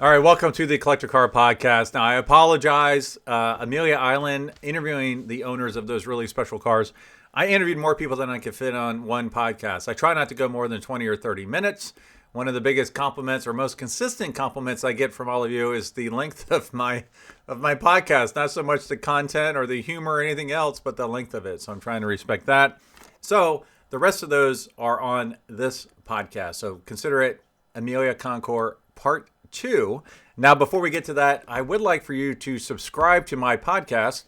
All right, welcome to the Collector Car Podcast. Now, I apologize. Amelia Island, interviewing the owners of those really special cars. I interviewed more people than I could fit on one podcast. I try not to go more than 20 or 30 minutes. One of the biggest compliments or most consistent compliments I get from all of you is the length of my podcast. Not so much the content or the humor or anything else, but the length of it. So I'm trying to respect that. So the rest of those are on this podcast. So consider it Amelia Concours Part 2. Now, before we get to that, I would like for you to subscribe to my podcast,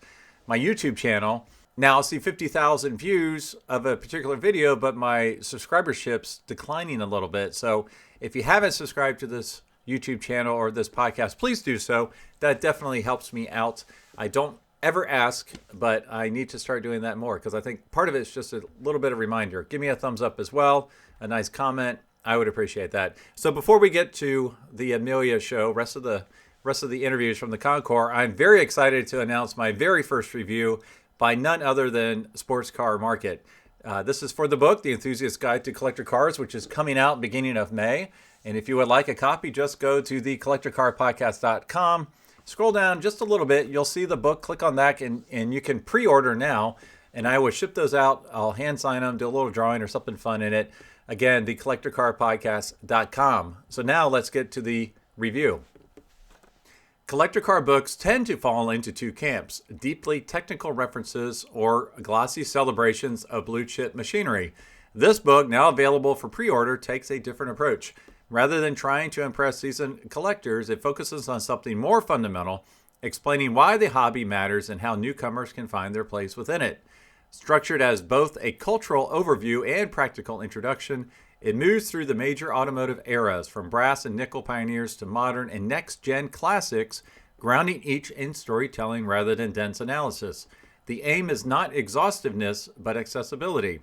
my YouTube channel. Now, I'll see 50,000 views of a particular video, but my subscribership's declining a little bit. So if you haven't subscribed to this YouTube channel or this podcast, please do so. That definitely helps me out. I don't ever ask, but I need to start doing that more because I think part of it's just a little bit of reminder. Give me a thumbs up as well, a nice comment. I would appreciate that. So before we get to the Amelia show, rest of the interviews from the Concours, I'm very excited to announce my very first review by none other than Sports Car Market. This is for the book, The Enthusiast Guide to Collector Cars, which is coming out beginning of May. And if you would like a copy, just go to thecollectorcarpodcast.com. Scroll down just a little bit. You'll see the book. Click on that, and you can pre-order now. And I will ship those out. I'll hand sign them, do a little drawing or something fun in it. Again, thecollectorcarpodcast.com. So now let's get to the review. Collector car books tend to fall into two camps: deeply technical references or glossy celebrations of blue chip machinery. This book, now available for pre-order, takes a different approach. Rather than trying to impress seasoned collectors, it focuses on something more fundamental, explaining why the hobby matters and how newcomers can find their place within it. Structured as both a cultural overview and practical introduction, it moves through the major automotive eras, from brass and nickel pioneers to modern and next-gen classics, grounding each in storytelling rather than dense analysis. The aim is not exhaustiveness, but accessibility.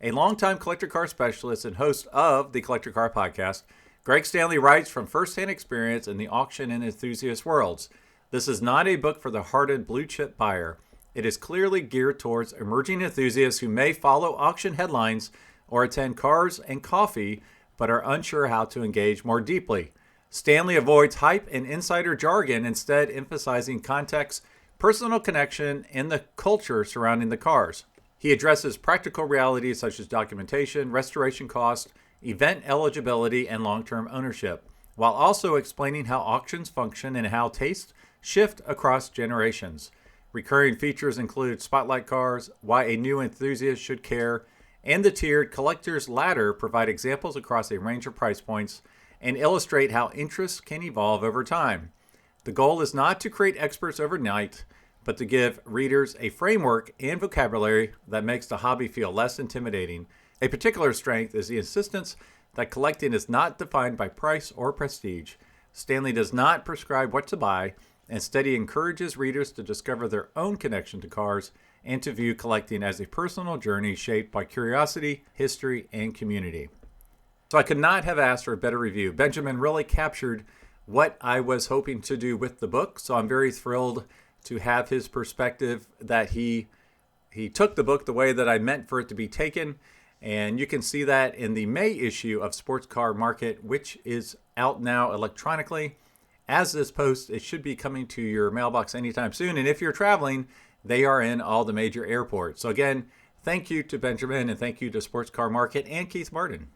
A longtime collector car specialist and host of the Collector Car Podcast, Greg Stanley writes from firsthand experience in the auction and enthusiast worlds. This is not a book for the hardened blue-chip buyer. It is clearly geared towards emerging enthusiasts who may follow auction headlines or attend Cars and Coffee, but are unsure how to engage more deeply. Stanley avoids hype and insider jargon, instead emphasizing context, personal connection, and the culture surrounding the cars. He addresses practical realities such as documentation, restoration cost, event eligibility, and long-term ownership, while also explaining how auctions function and how tastes shift across generations. Recurring features include spotlight cars, why a new enthusiast should care, and the tiered collector's ladder provide examples across a range of price points and illustrate how interests can evolve over time. The goal is not to create experts overnight, but to give readers a framework and vocabulary that makes the hobby feel less intimidating. A particular strength is the insistence that collecting is not defined by price or prestige. Stanley does not prescribe what to buy. Instead, he encourages readers to discover their own connection to cars and to view collecting as a personal journey shaped by curiosity, history, and community. So I could not have asked for a better review. Benjamin really captured what I was hoping to do with the book, so I'm very thrilled to have his perspective, that he took the book the way that I meant for it to be taken. And you can see that in the May issue of Sports Car Market, which is out now electronically. As this post, it should be coming to your mailbox anytime soon. And if you're traveling, they are in all the major airports. So again, thank you to Benjamin, and thank you to Sports Car Market and Keith Martin.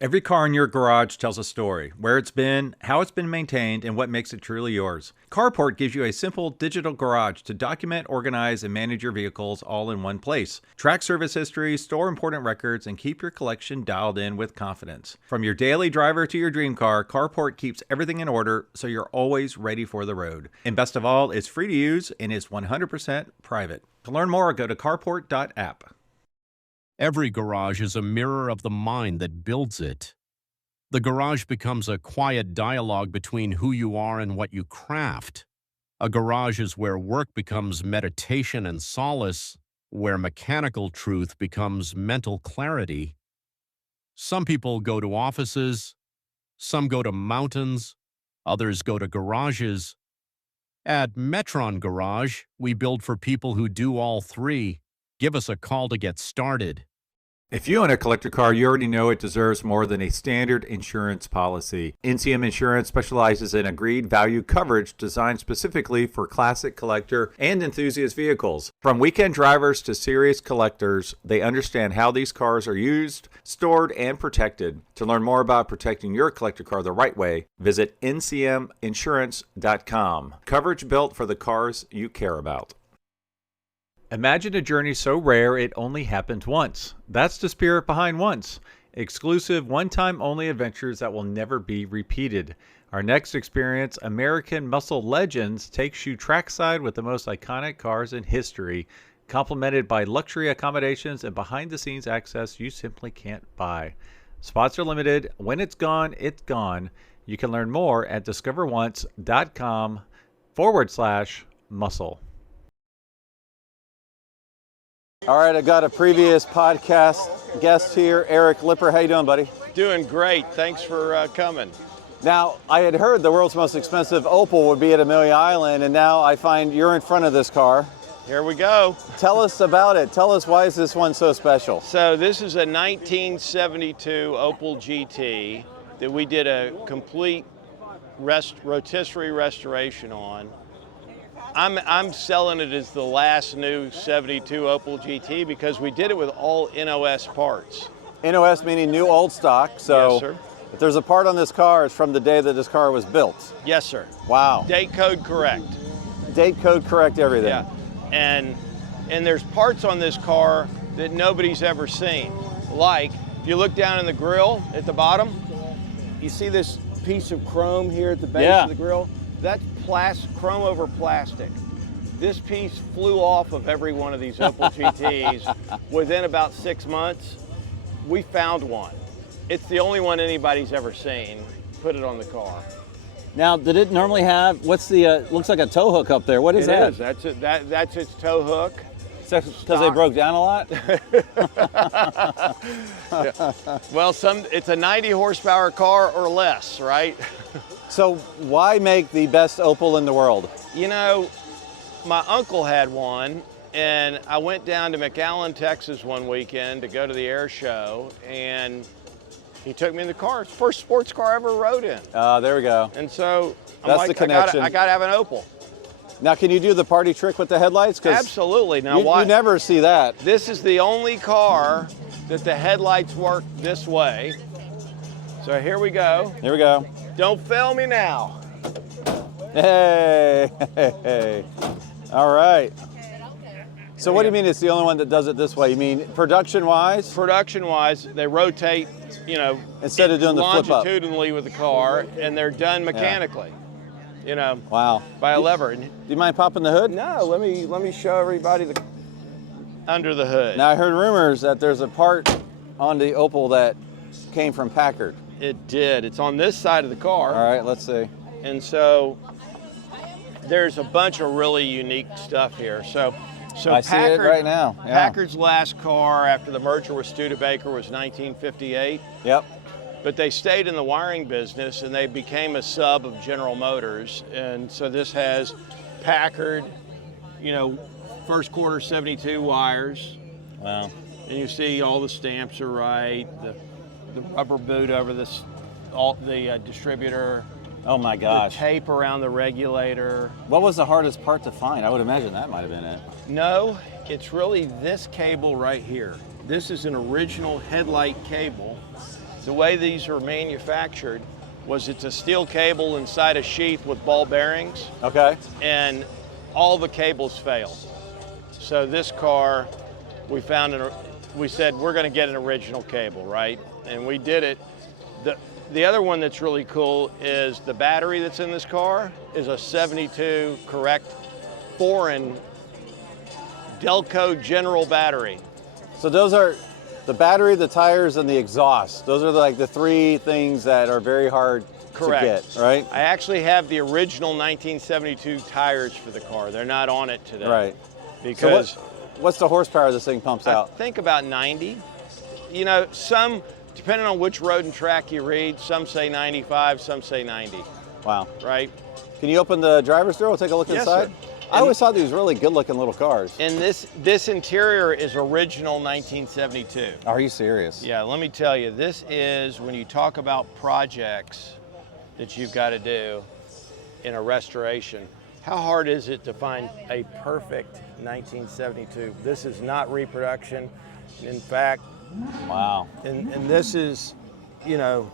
Every car in your garage tells a story: where it's been, how it's been maintained, and what makes it truly yours. Carport gives you a simple digital garage to document, organize, and manage your vehicles all in one place. Track service history, store important records, and keep your collection dialed in with confidence. From your daily driver to your dream car, Carport keeps everything in order so you're always ready for the road. And best of all, it's free to use and is 100% private. To learn more, go to carport.app. Every garage is a mirror of the mind that builds it. The garage becomes a quiet dialogue between who you are and what you craft. A garage is where work becomes meditation and solace, where mechanical truth becomes mental clarity. Some people go to offices, some go to mountains, others go to garages. At Metron Garage, we build for people who do all three. Give us a call to get started. If you own a collector car, you already know it deserves more than a standard insurance policy. NCM Insurance specializes in agreed value coverage designed specifically for classic collector and enthusiast vehicles. From weekend drivers to serious collectors, they understand how these cars are used, stored, and protected. To learn more about protecting your collector car the right way, visit ncminsurance.com. Coverage built for the cars you care about. Imagine a journey so rare it only happened once. That's the spirit behind Once. Exclusive, one-time only adventures that will never be repeated. Our next experience, American Muscle Legends, takes you trackside with the most iconic cars in history, complemented by luxury accommodations and behind-the-scenes access you simply can't buy. Spots are limited. When it's gone, it's gone. You can learn more at discoveronce.com/muscle. All right, I got a previous podcast guest here, Eric Lipper. How you doing, buddy? Doing great. Thanks for coming. Now, I had heard the world's most expensive Opel would be at Amelia Island, and now I find you're in front of this car. Here we go. Tell us about it. Tell us, why is this one so special? So this is a 1972 Opel GT that we did a complete rotisserie restoration on. I'm selling it as the last new 72 Opel GT because we did it with all NOS parts. NOS meaning new old stock. So Yes, sir. if there's a part on this car, it's from the day that this car was built. Yes, sir. Wow. Date code correct. Date code correct, everything. Yeah. And there's parts on this car that nobody's ever seen. Like, if you look down in the grill at the bottom, you see this piece of chrome here at the base of the grill? That's chrome over plastic. This piece flew off of every one of these Opel GTs within about 6 months. We found one. It's the only one anybody's ever seen. Put it on the car. Now, did it normally have, what's the, looks like a tow hook up there. What is that? It is. That's its tow hook. Because they broke down a lot? Yeah. Well, it's a 90 horsepower car or less, right? So why make the best Opel in the world? You know, my uncle had one, and I went down to McAllen, Texas one weekend to go to the air show, and he took me in the car. It's the first sports car I ever rode in. There we go. And so I'm That's like, the connection. I gotta have an Opel. Now, can you do the party trick with the headlights? 'Cause Absolutely. Now, you never see that. This is the only car that the headlights work this way. So here we go. Here we go. Don't fail me now. Hey, hey, hey. All right. So what do you mean it's the only one that does it this way? You mean production-wise? Production-wise, they rotate, you know, Instead of doing the flip up. longitudinally with the car, and they're done mechanically. You know, Wow. by a lever. Do you mind popping the hood? No, let me show everybody the under the hood. Now, I heard rumors that there's a part on the Opel that came from Packard. It did. It's on this side of the car. All right, let's see. And so there's a bunch of really unique stuff here. So I see it right now. Yeah. Packard's last car after the merger with Studebaker was 1958. Yep. But they stayed in the wiring business and they became a sub of General Motors. And so this has Packard, you know, first quarter 72 wires. Wow. And you see all the stamps are right, the rubber boot over the distributor. Oh my gosh. The tape around the regulator. What was the hardest part to find? I would imagine that might have been it. No, it's really this cable right here. This is an original headlight cable. The way these are manufactured was it's a steel cable inside a sheath with ball bearings. Okay. And all the cables failed. So this car, we said we're going to get an original cable, right? And we did it. The other one that's really cool is the battery that's in this car is a 72 correct foreign Delco General battery. So those are the battery, the tires, and the exhaust. Those are like the three things that are very hard Correct. to get, right? I actually have the original 1972 tires for the car. They're not on it today. Right. Because so what's the horsepower this thing pumps out? I think about 90. You know, some, depending on which road and track you read, some say 95, some say 90. Wow. Right? Can you open the driver's door? We'll take a look Yes, inside. sir. I always thought these really good-looking little cars. And this interior is original 1972. Are you serious? Yeah, let me tell you, this is when you talk about projects that you've got to do in a restoration. How hard is it to find a perfect 1972? This is not reproduction. In fact, Wow. and this is, you know,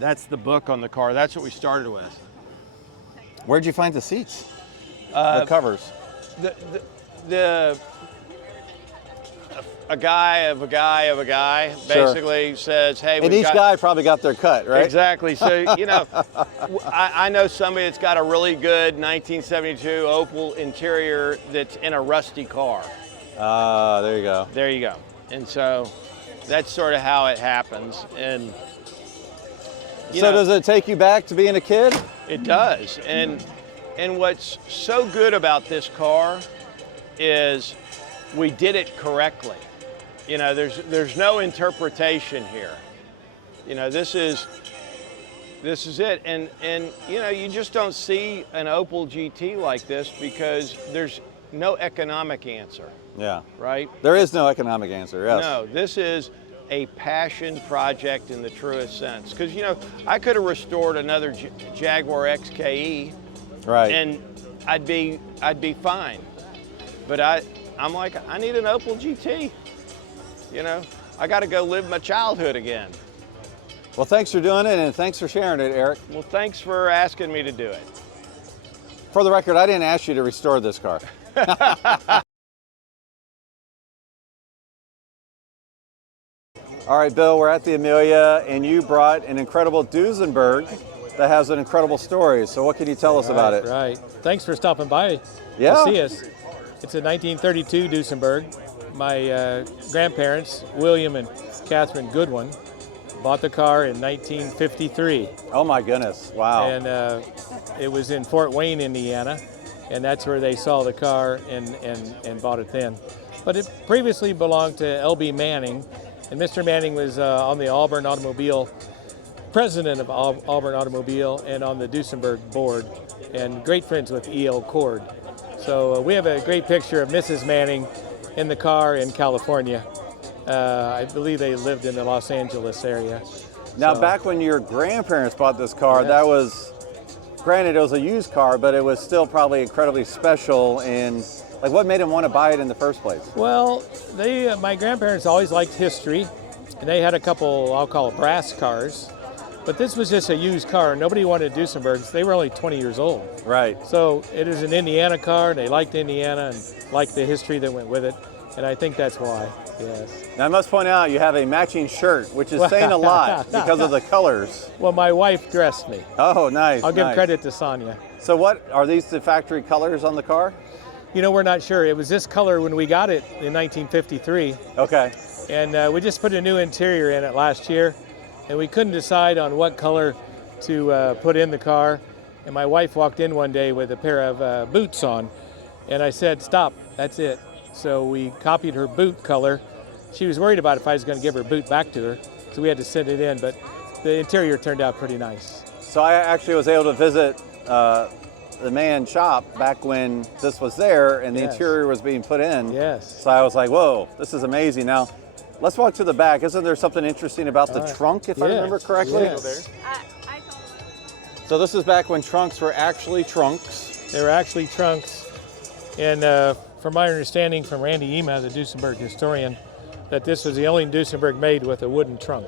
that's the book on the car. That's what we started with. Where'd you find the seats? The covers. A guy of a guy of a guy basically says, hey, And each guy probably got their cut, right? Exactly. So, you know, I know somebody that's got a really good 1972 Opel interior that's in a rusty car. There you go. There you go. And so that's sort of how it happens. And So does it take you back to being a kid? It does. And what's so good about this car is we did it correctly. You know, there's no interpretation here. You know, this is it. And you know, you just don't see an Opel GT like this because there's no economic answer. Yeah. Right? There is no economic answer, yes. No, this is a passion project in the truest sense. Because, you know, I could have restored another Jaguar XKE, Right. and I'd be fine. But I'm like, I need an Opel GT. You know, I got to go live my childhood again. Well, thanks for doing it, and thanks for sharing it, Eric. Well, thanks for asking me to do it. For the record, I didn't ask you to restore this car. All right, Bill, we're at the Amelia, and you brought an incredible Duesenberg that has an incredible story. So what can you tell us about it? Right. Thanks for stopping by Yeah. to see us. It's a 1932 Duesenberg. My grandparents, William and Catherine Goodwin, bought the car in 1953. Oh my goodness, wow. And it was in Fort Wayne, Indiana, and that's where they saw the car and bought it then. But it previously belonged to L.B. Manning, and Mr. Manning was on the Auburn Automobile, president of Auburn Automobile, and on the Duesenberg board, and great friends with E.L. Cord. So we have a great picture of Mrs. Manning in the car in California. I believe they lived in the Los Angeles area. Now, So- back when your grandparents bought this car, Yes. that was, granted it was a used car, but it was still probably incredibly special. And like, what made them want to buy it in the first place? Well, my grandparents always liked history, and they had a couple, I'll call it brass cars, but this was just a used car. Nobody wanted Duesenbergs. They were only 20 years old. Right. So it is an Indiana car, and they liked Indiana and liked the history that went with it, and I think that's why, yes. Now, I must point out you have a matching shirt, which is saying a lot because of the colors. Well, my wife dressed me. Oh, nice. I'll give nice. credit to Sonia. So what, are these the factory colors on the car? You know, we're not sure. It was this color when we got it in 1953. Okay. And we just put a new interior in it last year, and we couldn't decide on what color to put in the car. And my wife walked in one day with a pair of boots on, and I said, stop, that's it. So we copied her boot color. She was worried about if I was going to give her boot back to her, so we had to send it in, but the interior turned out pretty nice. So I actually was able to visit the man shop back when this was there and the Yes. interior was being put in. Yes. So I was like, whoa, this is amazing. Now, let's walk to the back. Isn't there something interesting about the trunk, if I Yes. remember correctly? Yes. So this is back when trunks were actually trunks. They were actually trunks, and from my understanding from Randy Ema, the Duesenberg historian, that this was the only Duesenberg made with a wooden trunk.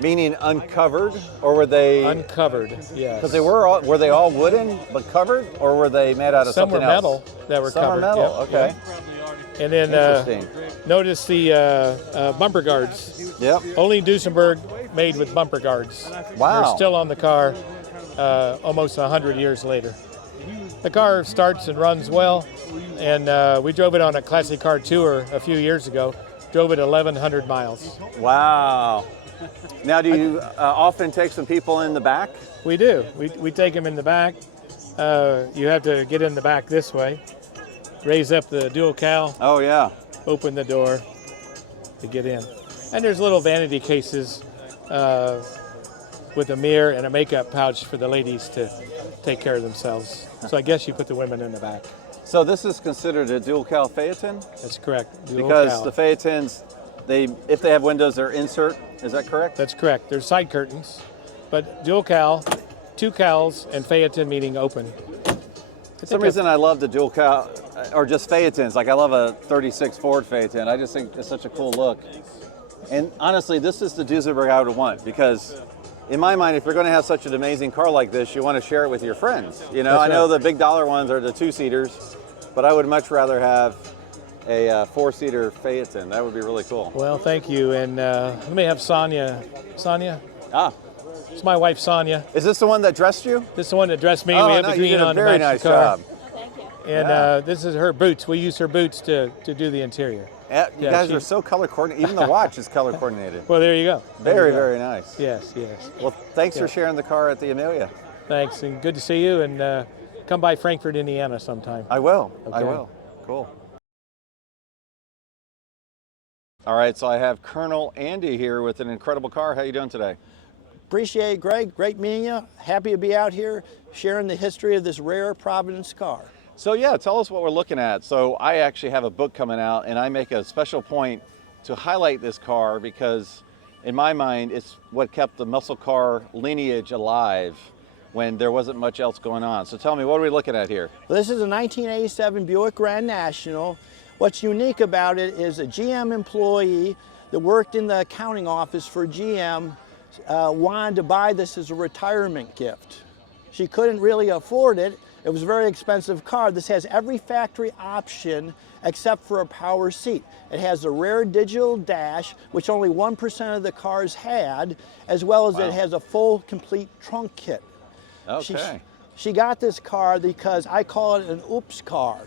Meaning uncovered, or were they? Uncovered, yes. Because were they all wooden but covered, or were they made out of Some were something else? metal that were Some covered. are metal. Yep, Okay. yep. And then Interesting. notice the bumper guards. Yep. Only Duesenberg made with bumper guards. Wow. They're still on the car almost 100 years later. The car starts and runs well, and we drove it on a classic car tour a few years ago. Drove it 1,100 miles. Wow. Now, do you often take some people in the back? We do. We take them in the back. You have to get in the back this way, raise up the dual cowl, Oh yeah. open the door to get in. And there's little vanity cases with a mirror and a makeup pouch for the ladies to take care of themselves. So I guess you put the women in the back. So this is considered a dual cowl Phaeton? That's correct. Dual Because cowl. the Phaetons, if they have windows, they're insert. Is that correct? That's correct. There's side curtains, but dual cowl, 2 cowls, and Phaeton meaning open. For some reason, I love the dual cowl, or just Phaetons. Like I love a 36 Ford Phaeton. I just think it's such a cool look. And honestly, this is the Duesenberg I would want, because in my mind, if you're going to have such an amazing car like this, you want to share it with your friends. You know, I know the big dollar ones are the 2-seaters, but I would much rather have a 4-seater Phaeton. That would be really cool. Well, thank you. And let me have Sonia. Sonia? Ah. It's my wife, Sonia. Is this the one that dressed you? This is the one that dressed me. Oh, we have no, the green you did on a very to match nice the car. job. Thank you. And this is her boots. We use her boots to do the interior. You guys are so color coordinated. Even the watch is color coordinated. Well, there you go. Very nice. Yes, yes. Well, thanks for sharing the car at the Amelia. Thanks, and good to see you. And come by Frankfort, Indiana sometime. I will. Okay. I will. Cool. All right, so I have Colonel Andy here with an incredible car. How you doing today? Appreciate it, Greg. Great meeting you. Happy to be out here sharing the history of this rare Providence car. So yeah, tell us what we're looking at. So I actually have a book coming out, and I make a special point to highlight this car because in my mind, it's what kept the muscle car lineage alive when there wasn't much else going on. So tell me, what are we looking at here? Well, this is a 1987 Buick Grand National. What's unique about it is a GM employee that worked in the accounting office for GM wanted to buy this as a retirement gift. She couldn't really afford it. It was a very expensive car. This has every factory option except for a power seat. It has a rare digital dash, which only 1% of the cars had, as well as it has a full, complete trunk kit. Okay. She got this car because I call it an oops car.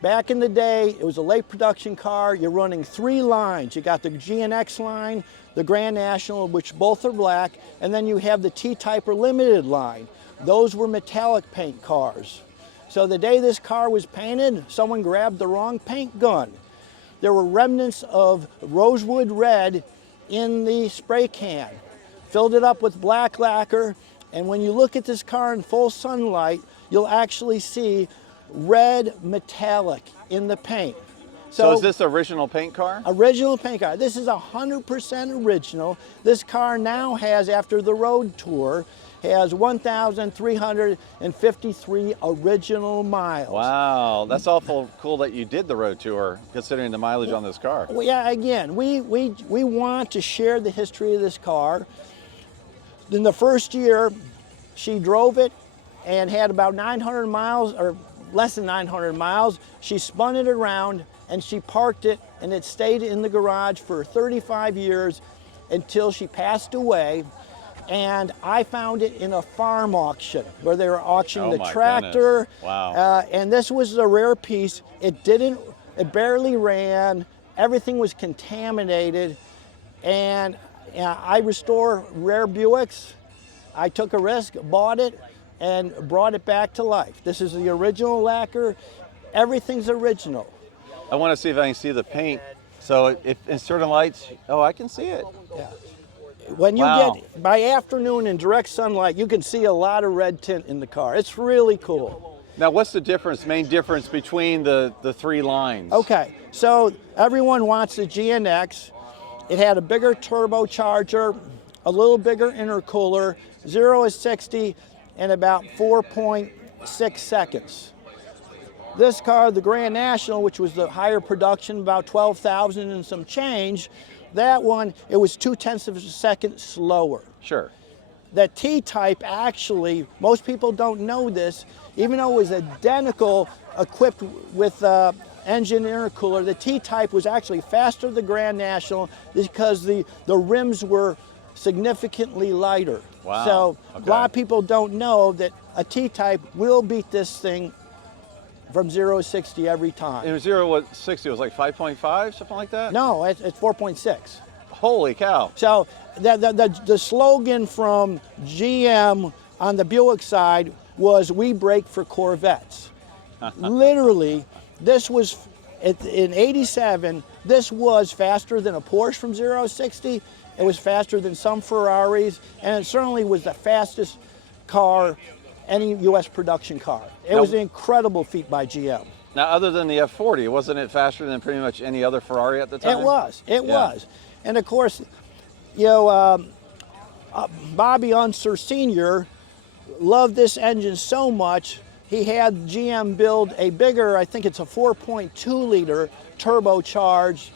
Back in the day, it was a late production car. You're running 3 lines. You got the GNX line, the Grand National, which both are black, and then you have the T-Type or Limited line. Those were metallic paint cars. So the day this car was painted, someone grabbed the wrong paint gun. There were remnants of rosewood red in the spray can. Filled it up with black lacquer, and when you look at this car in full sunlight, you'll actually see red metallic in the paint. So is this the original paint car? Original paint car. This is 100% original. This car now has, after the road tour, has 1,353 original miles. Wow, that's awful cool that you did the road tour, considering the mileage on this car. Well, yeah, again, we want to share the history of this car. In the first year, she drove it and had about 900 miles, or less than 900 miles. She spun it around and she parked it, and it stayed in the garage for 35 years until she passed away. And I found it in a farm auction where they were auctioning the tractor. Goodness. Wow. And this was a rare piece. It barely ran. Everything was contaminated. And I restore rare Buicks. I took a risk, bought it, and brought it back to life. This is the original lacquer. Everything's original. I want to see if I can see the paint. So if in certain lights, oh, I can see it. Yeah. When you get, by afternoon in direct sunlight, you can see a lot of red tint in the car. It's really cool. Now, what's the difference, main difference between the 3 lines? Okay, so everyone wants the GNX. It had a bigger turbocharger, a little bigger intercooler, 0 to 60 in about 4.6 seconds. This car, the Grand National, which was the higher production, about 12,000 and some change, that one, it was 0.2 of a second slower. Sure. The T-Type actually, most people don't know this, even though it was identical, equipped with engine intercooler, the T-Type was actually faster than the Grand National because the rims were significantly lighter. Wow. So okay. A lot of people don't know that a T-Type will beat this thing from 0 to 60 every time. It was 0 to 60, it was like 5.5, something like that? No, it's 4.6. Holy cow. So the slogan from GM on the Buick side was, "We brake for Corvettes." Literally, this was, in '87, this was faster than a Porsche from 0 to 60, It was faster than some Ferraris, and it certainly was the fastest car, any U.S. production car. It was an incredible feat by GM. Now, other than the F40, wasn't it faster than pretty much any other Ferrari at the time? It was. It was. And of course, you know, Bobby Unser Sr. loved this engine so much, he had GM build a bigger, I think it's a 4.2 liter turbocharged,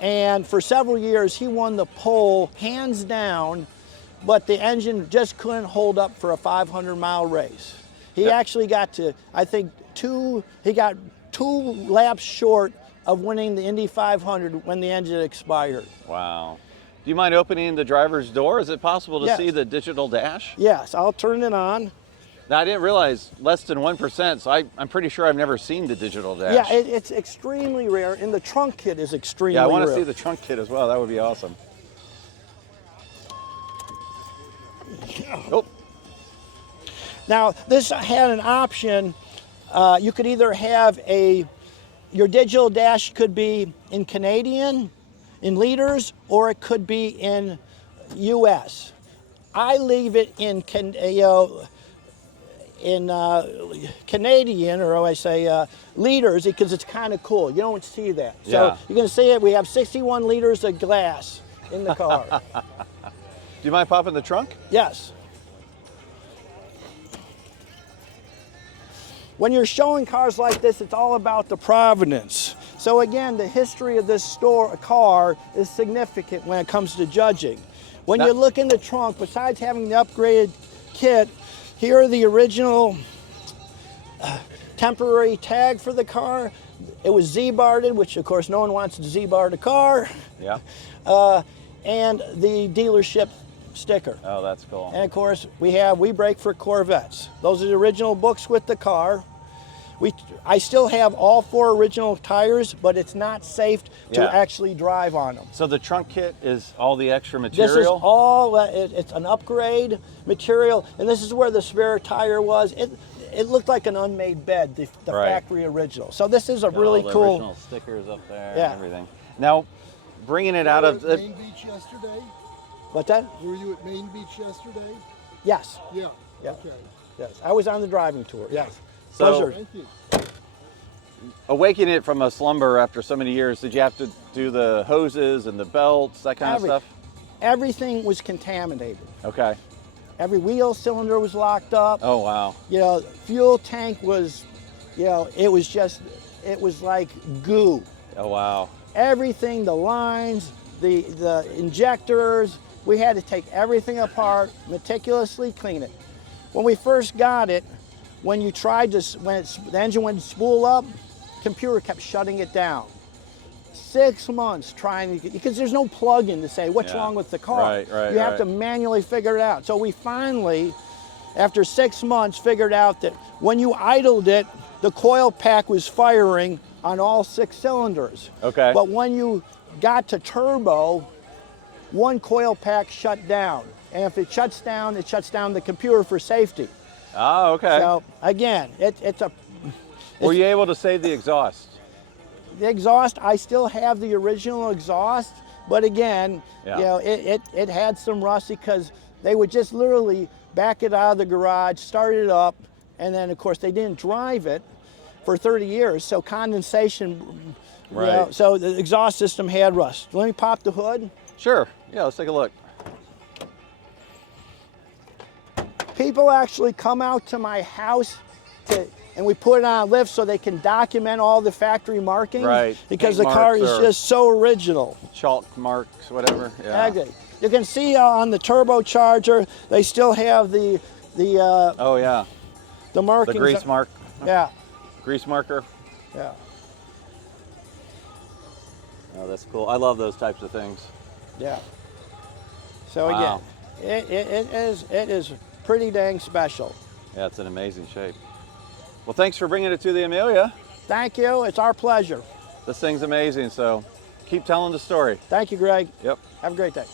and for several years he won the pole hands down, but the engine just couldn't hold up for a 500-mile race. He actually got to, I think, he got 2 laps short of winning the Indy 500 when the engine expired. Wow. Do you mind opening the driver's door? Is it possible to Yes. see the digital dash? Yes, I'll turn it on. Now, I didn't realize less than 1%, so I'm pretty sure I've never seen the digital dash. Yeah, it's extremely rare, and the trunk kit is extremely rare. Yeah, I want to see the trunk kit as well. That would be awesome. Oh. Now, this had an option. You could either have your digital dash could be in Canadian, in liters, or it could be in US. I leave it in Canadian, or I say liters, because it's kind of cool. You don't see that. So you're going to see it. We have 61 liters of glass in the car. Do you mind popping the trunk? Yes. When you're showing cars like this, it's all about the provenance. So again, the history of this car is significant when it comes to judging. When you look in the trunk, besides having the upgraded kit, here are the original temporary tag for the car. It was Z-barred, which of course no one wants to Z-bar the car. Yeah. And the dealership sticker. Oh, that's cool. And of course, we brake for Corvettes. Those are the original books with the car. I still have all 4 original tires, but it's not safe to actually drive on them. So the trunk kit is all the extra material? This is all, it's an upgrade material, and this is where the spare tire was. It looked like an unmade bed, the factory original. So this is a really all the cool. original stickers up there and everything. Now, bringing it out of Main Beach yesterday? What's that? Were you at Main Beach yesterday? Yes. Yeah. Yeah. Okay. Yes. I was on the driving tour. Yes. So- Pleasure. Thank you. awakening it from a slumber after so many years, did you have to do the hoses and the belts, that kind of stuff? Everything was contaminated. Okay. Every wheel cylinder was locked up. Oh, wow. You know, fuel tank was, you know, it was like goo. Oh, wow. Everything, the lines, the injectors, we had to take everything apart, meticulously clean it. When we first got it, when you tried to, the engine went spool up, computer kept shutting it down. 6 months trying to, because there's no plug-in to say what's wrong with the car. Right, you have to manually figure it out. So we finally, after 6 months, figured out that when you idled it, the coil pack was firing on all 6 cylinders. Okay. But when you got to turbo, one coil pack shut down. And if it shuts down the computer for safety. Oh, okay. So again, Were you able to save the exhaust? The exhaust, I still have the original exhaust, but again, you know, it had some rust because they would just literally back it out of the garage, start it up, and then of course they didn't drive it for 30 years, so condensation, Right. you know, so the exhaust system had rust. Let me pop the hood. Sure. Yeah, let's take a look. People actually come out to my house and we put it on a lift so they can document all the factory markings. Right. Because Paint the car is marks or just so original. Chalk marks, whatever. Yeah. Exactly. You can see on the turbocharger, they still have the Oh, yeah. the markings. The grease mark. Yeah. Grease marker. Yeah. Oh, that's cool. I love those types of things. Yeah. So Wow. again, it is pretty dang special. Yeah, it's an amazing shape. Well, thanks for bringing it to the Amelia. Thank you. It's our pleasure. This thing's amazing, so keep telling the story. Thank you, Greg. Yep. Have a great day.